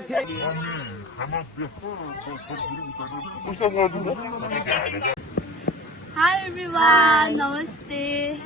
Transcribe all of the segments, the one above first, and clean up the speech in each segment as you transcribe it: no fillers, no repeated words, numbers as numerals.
रहे थे। Hi everyone, Namaste.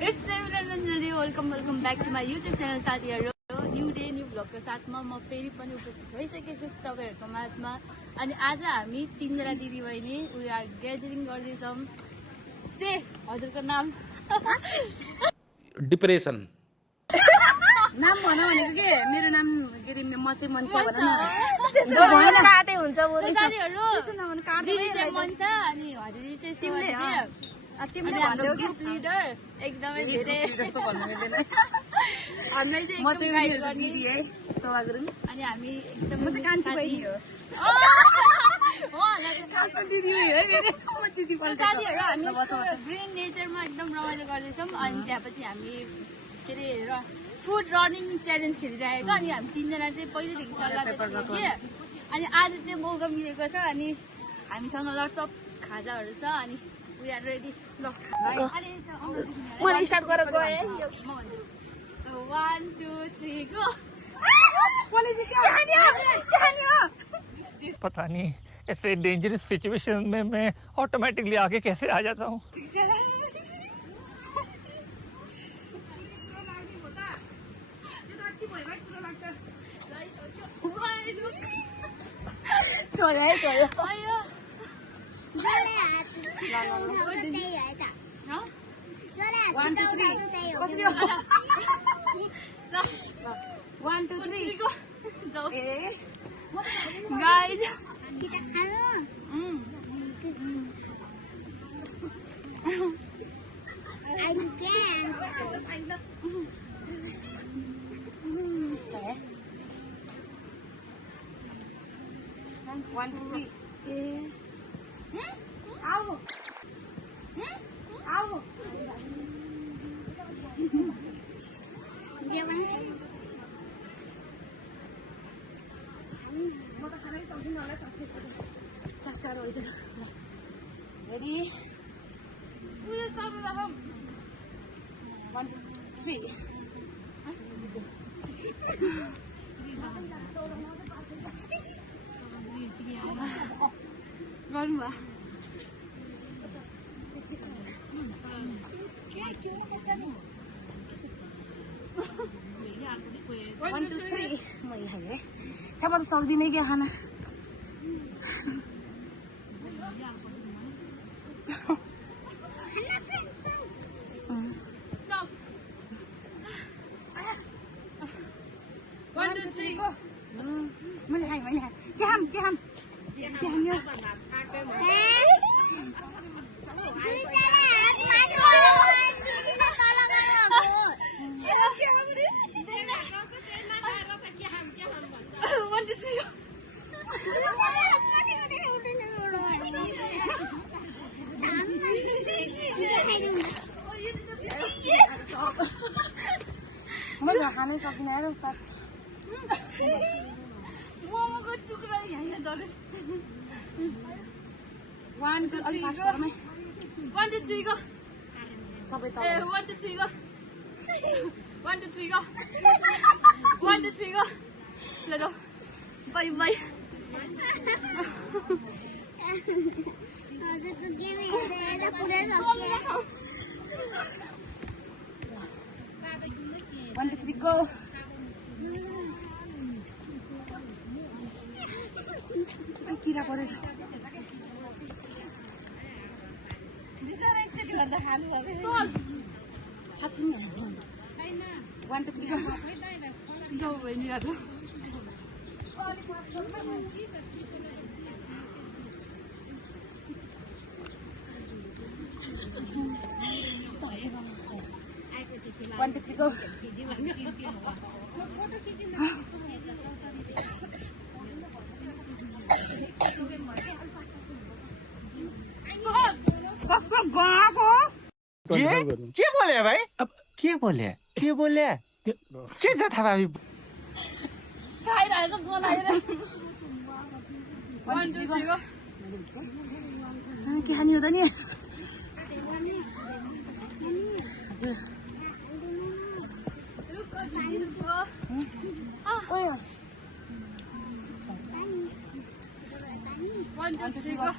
It's Navila Nanjali. Welcome back to my YouTube channel. साथीहरु new day new vlog को साथमा म फेरि पनि उपस्थित भइसकेको छु तपाईहरुको माझमा। अनि आज हामी तीनजना दिदीबहिनी we are gathering गर्दैछौं। से हजुरको नाम? डिप्रेसन। नाम भन भनेको के मेरो नाम के रे म चाहिँ मन्सा भन न भन काटे हुन्छ वो साथीहरु दिदी चाहिँ मन्सा अनि दिदी चाहिँ तिमीले तिमीले हाम्रो ग्रुप लिडर एकदमै धेरै हामीलाई चाहिँ एकदम गाइड गर्ने दिदी है सवा गुरुङ अनि हामी एकदमै कान्छी बहिनी हो कान्छी दिदी है मेरो म दिदी पर्छ साथीहरु हामी ग्रीन नेचरमा एकदम रमाइलो गर्दैछौं अनि त्यसपछि हामी के रे फुड रनिङ च्यालेन्ज खेलिरहेको अनि हामी तीनजना चाहिँ पहिलेदेखि सल्लाह थियो के अनि आज चाहिँ मौका मिलेको छ अनि हामीसँग लट्स अफ खाजाहरू छ अनि वी आर रेडी ल मैले स्टार्ट गरेर गए म भन्छु 1 2 3 गो पता नहीं ऐसे डेंजरस सिचुएशन में मैं ऑटोमेटिकली आगे कैसे आ जाता हूँ। One, two, three, go. Guys. One, two, three. Ready? 1, 2, 3. Run ba? 1, 2, 3. Mày hả đấy? Sao bắt đầu đi này kia hả? Stop. 1, 2, 3, go. Mày hay. Cái hầm nhá. Mới खानै सकिन यार उस्ताद मोमोको टुक्रा यहाँ दरे 1 2 3 go. 1 2 3 go. सबै त 1 2 3 go. 1 2 3 go. 1 2 3 go. Let's go. Bye bye. One, two, three, go. Ay, tira por eso. One, two, three, go. जाऊ बहिनीहरु One, two, three, go. क्या बोले भाई? अब क्या बोले? के छ थाहा भाइ? खाइरहेको बोलाएर 1 2 3 go. के खाने हो त नि? 1 2 3 go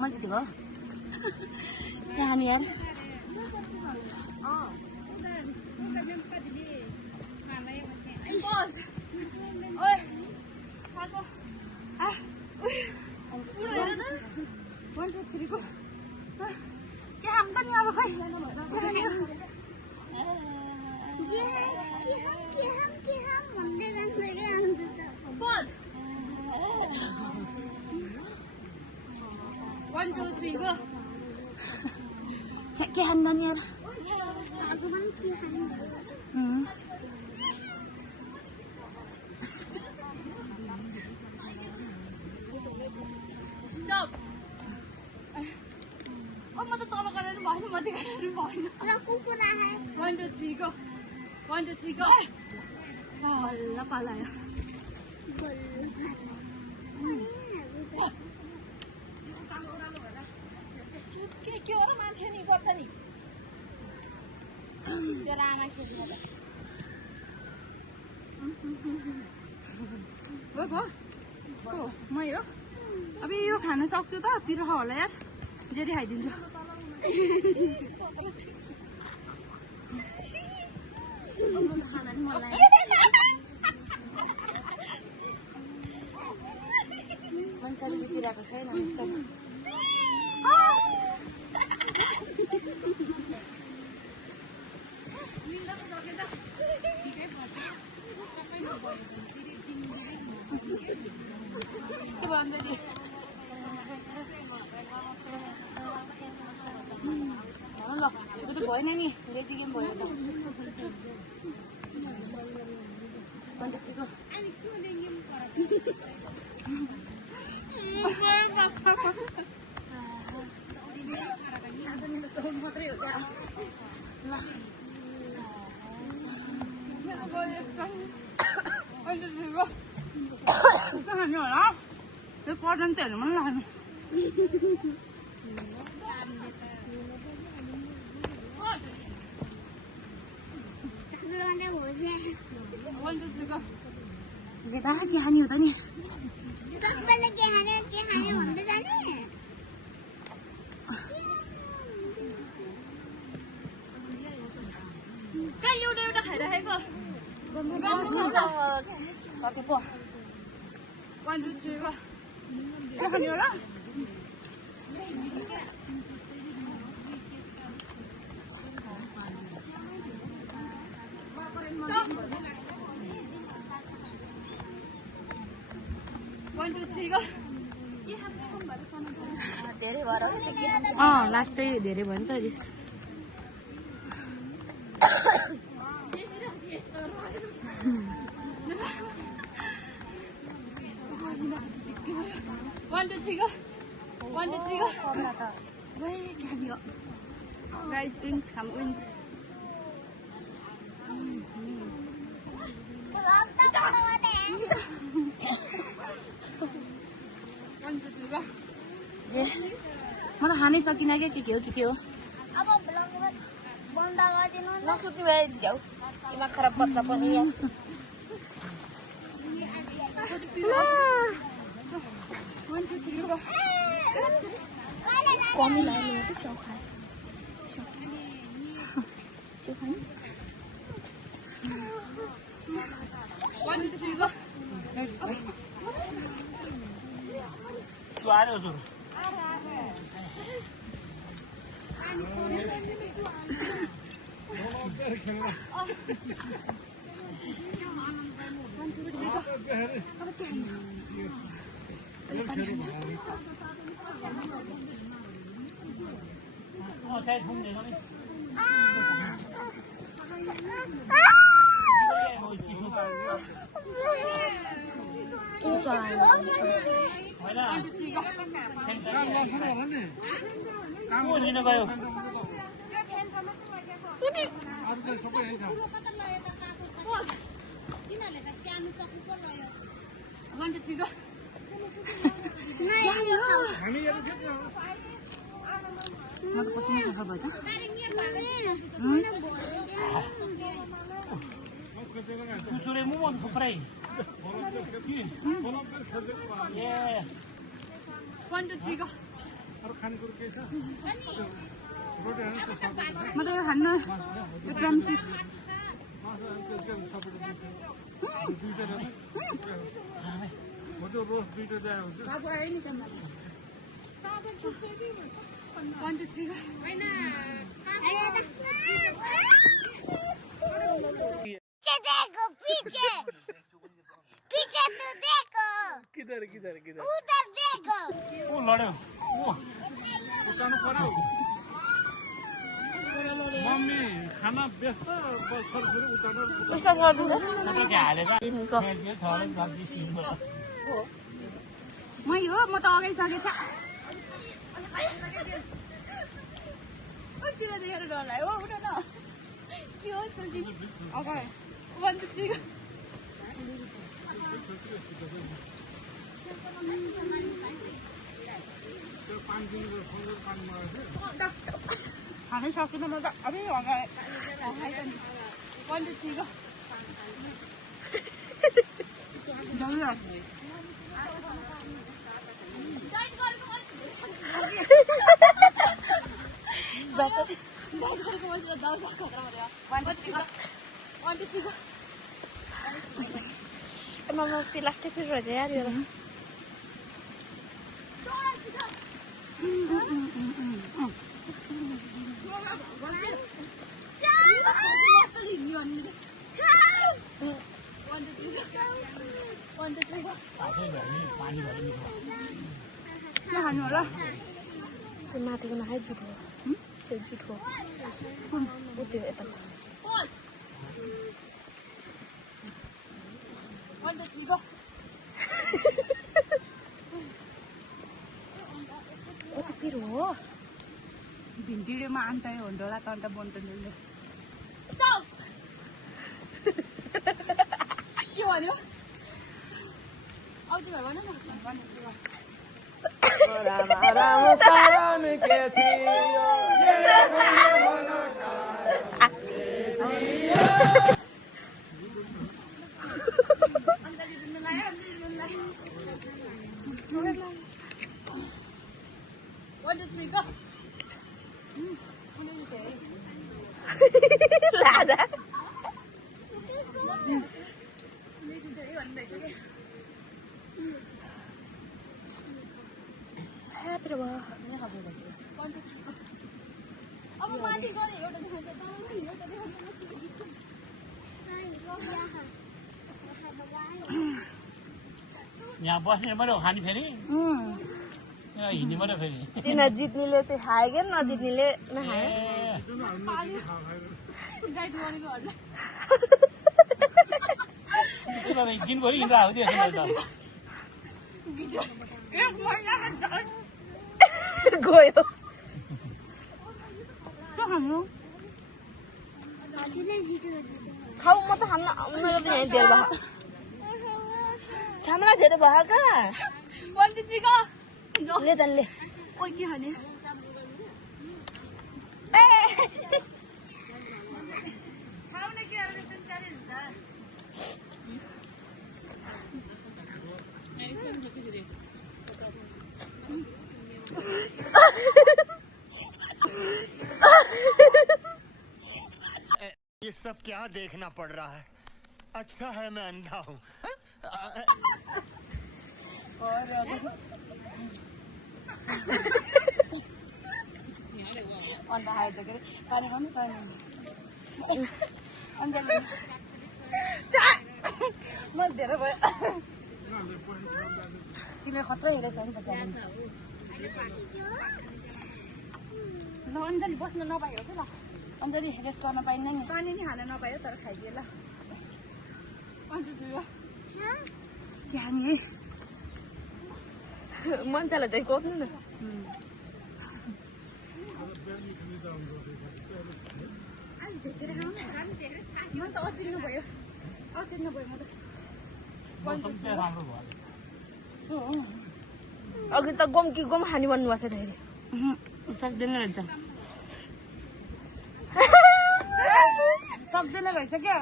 मन्दिर हो यहाँ यार pause oi खाको पुरो हेर त 1 2 3 को के हम पनि अब खै भन्दै जान्छ क्या अन्त त pause 1 2 3 go के हान्दैन यार आज पनि के खाने stop म त तल गरेर भएन माथि गरेर भएन ल कुकुर आए 1 2 3 go 1 2 3 go हल्ला पालायो के हो र मान्छे नि गर्छ नि त्यो रामा खेल्नु हो मै हो अब यो खान सक्छु त पिरो होला यार जेरी खाइदिन्छु खाना नि मलाई मान्छेले जितिरहेको छैन ल त्यो त भएन नि रेसी गेम भयो त मात्रै हो त्यहाँ ल होला त्यो पर्दैन त हेर्नु मन लाग्नु के खाने हो त नि सबैले के खाने भन्दै जाने कहाँ एउटा एउटा खाइराखेको कति पो 1 2 3 go के खाने हो र stop 1 2 3 go धेरै भएर लास्टै धेरै भयो नि त रिस One, two, three, go. 1 2 3 go guys wings come wings म त खानै सकिनँ क्या के हो के हो अब ब्लग बन्द गरिदिनु न नसुत्नु भए झ्याउ दिमाग खराब बच्चा पनि यार 1 2 3 go कमी लाग्यो त स्याउ खाए स्याउ खाने 1 2 3 go One, two, three, go. म त पसिना खाएको भयो त One, two, three, go. म त यो खान्न यो drumstick One, two, three, go. देखो पीछे पीछे तो देखो किधर किधर किधर उधर देखो वो लड्यो वो उठाउनु पर्यो मम्मी खाना व्यस्त बस छोरी उठाउनु पैसा गर्दिन्छ म यो म त अगाडि सकेछ तिर देखेर डर लाग्यो उठ न के हो सुल्टी अगाडि One, two, three, go. खानै सकिनँ म त अरे अगाडि One, two, three, go. जाउँ One, two, three, go. Mama plastic फिर रह जाए यार ये क्या खाने वाला तो माथे को ना है जुट हो तो जुट हो उतरे है तब Pause. One, two, three, go. ओ तो फिर हो भिन्डीले मा आन्टा है होन्डोला त अन्त बन्टनले Stop. के भन्यो आउ तिमीहरु भन न कारण के थियो One, two, three, go. लाजा ह्यापी रह One, two, three, go. अब माथि गरे एउटा देखाउँछ तल एउटा देखाउँछ यहाँ बस्ने मात्रै खाने फेरि हिँड्ने मात्रै फेरि तिनीहरू जित्नेले चाहिँ खायो क्या नजित्नेले नखायो गाइड गरेकोहरूलाई दिनभरि हिँड्दा हो त्यो गयो खाऊ म त खान्न मेरो पनि धेरै भयो छामला धेरै भयो कहाँ One, two, three, go. ले त ले ओइ के खाने ये सब क्या देखना पड़ रहा है अच्छा है मैं अंधा हूँ अन्डा खाएछ के पानी खानु पानी म धेरै भयो तिमीले खतरा हेरेछ नि त ल अञ्जली बस्न नपायो कि ल अञ्जली रेस्ट गर्न पाइन्न नि पानी नि खान नपायो तर खाइदियो ल One, two, three, go. यहाँ नि मान्छेलाई चाहिँ कोप्नु न म त अचिन्नु भयो म त मौसम चाहिँ राम्रो भयो अघि त गम कि गम हानी भन्नुभएको छ फेरि सक्दैन रहेछ सक्दैन रहेछ क्या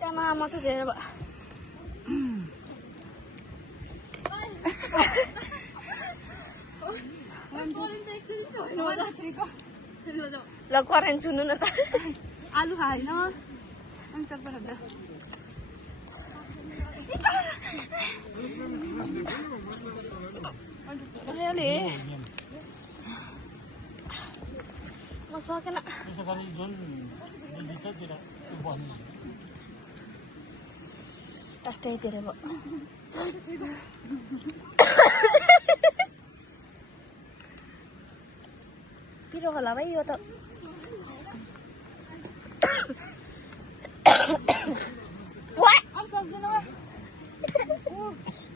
त्यहाँ मात्र धेरै भयो ल करेन्ट सुन्नु न त आलु खाएन अनि चप्पल खाँदा म सकेन त्यसो गरी जुन भित्रतिर बस्नु यस्तै धेरै भयो पिरो होला भाइ यो त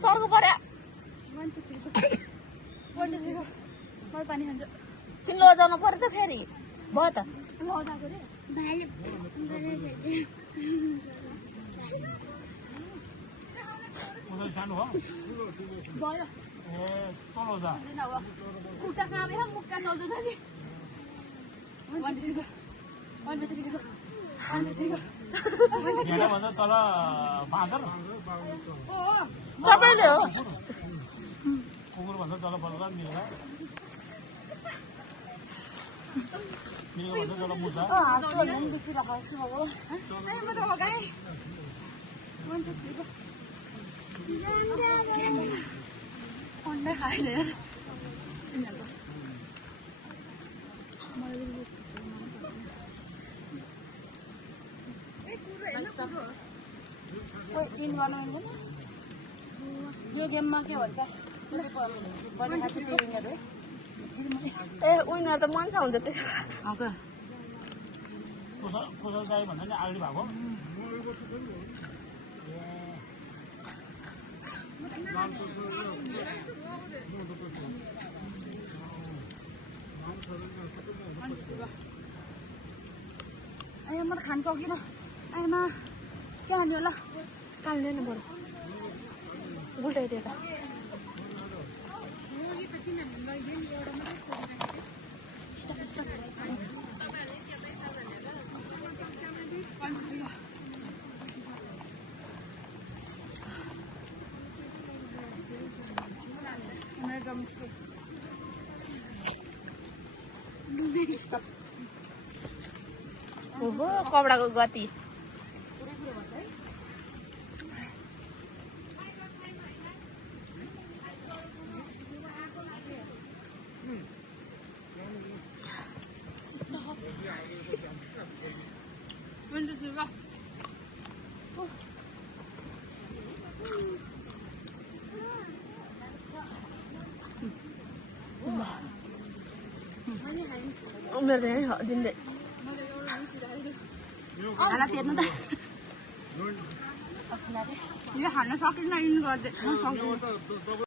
सर्को पर्यो मैले पानी खान्छु तिमी लजाउनु पर्यो त फेरि भयो त भाइले उता सानो हो भयो ए चलो जा खुट्टा कामेर मुक्का नजाउँदा नि भन्दा तल बाँदर तपाईँले हो कुकुर भन्दा तल बल्ल मिलेर भन्दा तल मुसा अन्डा खाएन इन गर्नु मिल्दैन यो गेममा के भन्छ ए विनर त मनसा हुन्छ त्यसो कुसा जाए भन्दा नि अगाडि भएको ए म त खान सकिनँ आमा के हान्यो ल काल्दैन बरु उल्टाइदियो त ओहो कपडाको गति मेरो दिनले खाना तेर्नु त यो खान सकिन्न इन गर्दै